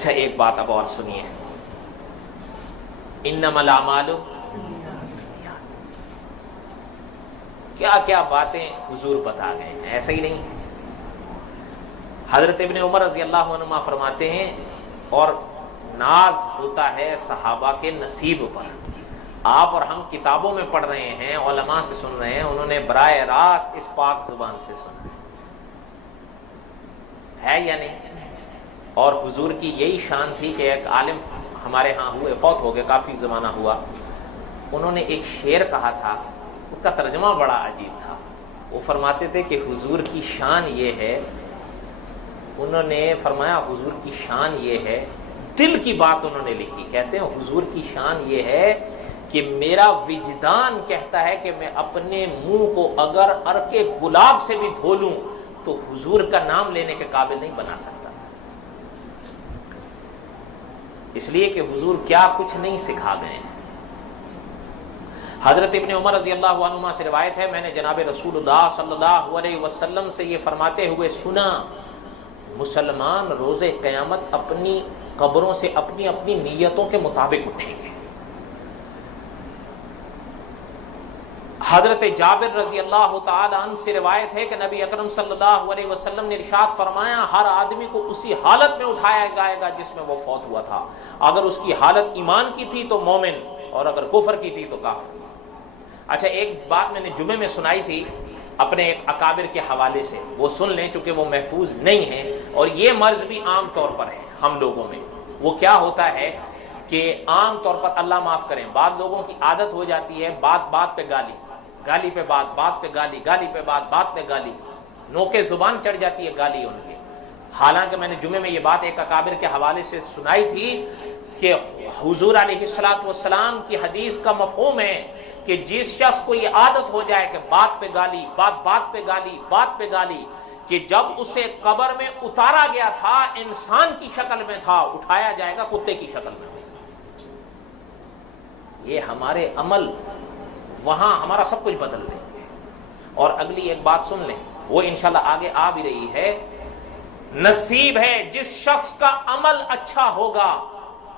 اچھا ایک بات اب اور سنیے، انما الاعمال، کیا کیا باتیں حضور بتا گئے ہیں، ایسا ہی نہیں۔ حضرت ابن عمر رضی اللہ عنہما فرماتے ہیں، اور ناز ہوتا ہے صحابہ کے نصیب پر، آپ اور ہم کتابوں میں پڑھ رہے ہیں، علماء سے سن رہے ہیں، انہوں نے براہ راست اس پاک زبان سے سنا ہے یا نہیں؟ اور حضور کی یہی شان تھی کہ ایک عالم ہمارے ہاں ہوئے، فوت ہو گئے، کافی زمانہ ہوا، انہوں نے ایک شعر کہا تھا، اس کا ترجمہ بڑا عجیب تھا۔ وہ فرماتے تھے کہ حضور کی شان یہ ہے، انہوں نے فرمایا حضور کی شان یہ ہے، دل کی بات انہوں نے لکھی، کہتے ہیں حضور کی شان یہ ہے کہ میرا وجدان کہتا ہے کہ میں اپنے منہ کو اگر عرق گلاب سے بھی دھو لوں تو حضور کا نام لینے کے قابل نہیں بنا سکتا، اس لیے کہ حضور کیا کچھ نہیں سکھا گئے ہیں۔ حضرت ابن عمر رضی اللہ عنہما سے روایت ہے، میں نے جناب رسول اللہ صلی اللہ علیہ وسلم سے یہ فرماتے ہوئے سنا، مسلمان روز قیامت اپنی قبروں سے اپنی اپنی نیتوں کے مطابق اٹھیں گے۔ حضرت جابر رضی اللہ تعالی عنہ سے روایت ہے کہ نبی اکرم صلی اللہ علیہ وسلم نے ارشاد فرمایا، ہر آدمی کو اسی حالت میں اٹھایا جائے گا جس میں وہ فوت ہوا تھا، اگر اس کی حالت ایمان کی تھی تو مومن، اور اگر کفر کی تھی تو کافر۔ اچھا ایک بات میں نے جمعے میں سنائی تھی اپنے ایک اکابر کے حوالے سے، وہ سن لیں چونکہ وہ محفوظ نہیں ہے، اور یہ مرض بھی عام طور پر ہے ہم لوگوں میں۔ وہ کیا ہوتا ہے کہ عام طور پر اللہ معاف کریں، بعض لوگوں کی عادت ہو جاتی ہے بات بات پہ گالی، گالی پہ بات، بات پہ گالی، گالی پہ بات، بات پہ گالی، نوکے زبان چڑھ جاتی ہے گالی ان کے۔ حالانکہ میں نے جمعے میں یہ بات ایک اکابر کے حوالے سے سنائی تھی کہ حضور علیہ الصلوۃ والسلام کی حدیث کا مفہوم ہے کہ جس شخص کو یہ عادت ہو جائے کہ بات پہ گالی، بات بات پہ گالی، بات پہ گالی، کہ جب اسے قبر میں اتارا گیا تھا انسان کی شکل میں تھا، اٹھایا جائے گا کتے کی شکل میں۔ یہ ہمارے عمل وہاں ہمارا سب کچھ بدل دیں گے۔ اور اگلی ایک بات سن لیں، وہ انشاءاللہ آگے آ بھی رہی ہے، نصیب ہے جس شخص کا عمل اچھا ہوگا،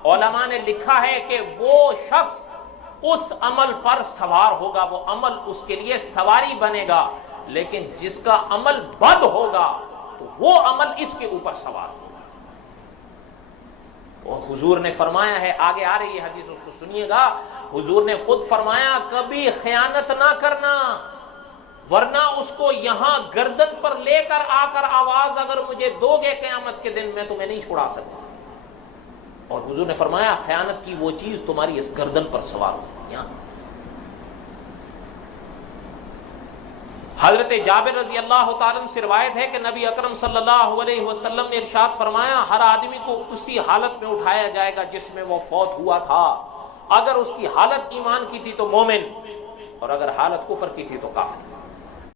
علماء نے لکھا ہے کہ وہ شخص اس عمل پر سوار ہوگا، وہ عمل اس کے لیے سواری بنے گا، لیکن جس کا عمل بد ہوگا تو وہ عمل اس کے اوپر سوار ہوگا۔ اور حضور نے فرمایا ہے، آگے آ رہی ہے حدیث، اس کو سنیے گا، حضور نے خود فرمایا کبھی خیانت نہ کرنا، ورنہ اس کو یہاں گردن پر لے کر آ کر آواز اگر مجھے دو گے قیامت کے دن میں تمہیں نہیں چھڑا سکتا۔ اور حضور نے فرمایا خیانت کی وہ چیز تمہاری اس گردن پر سوار ہو۔ یہاں حضرت جابر رضی اللہ تعالیٰ عنہ سے روایت ہے کہ نبی اکرم صلی اللہ علیہ وسلم نے ارشاد فرمایا، ہر آدمی کو اسی حالت میں اٹھایا جائے گا جس میں وہ فوت ہوا تھا، اگر اس کی حالت ایمان کی تھی تو مومن، اور اگر حالت کفر کی تھی تو کافر۔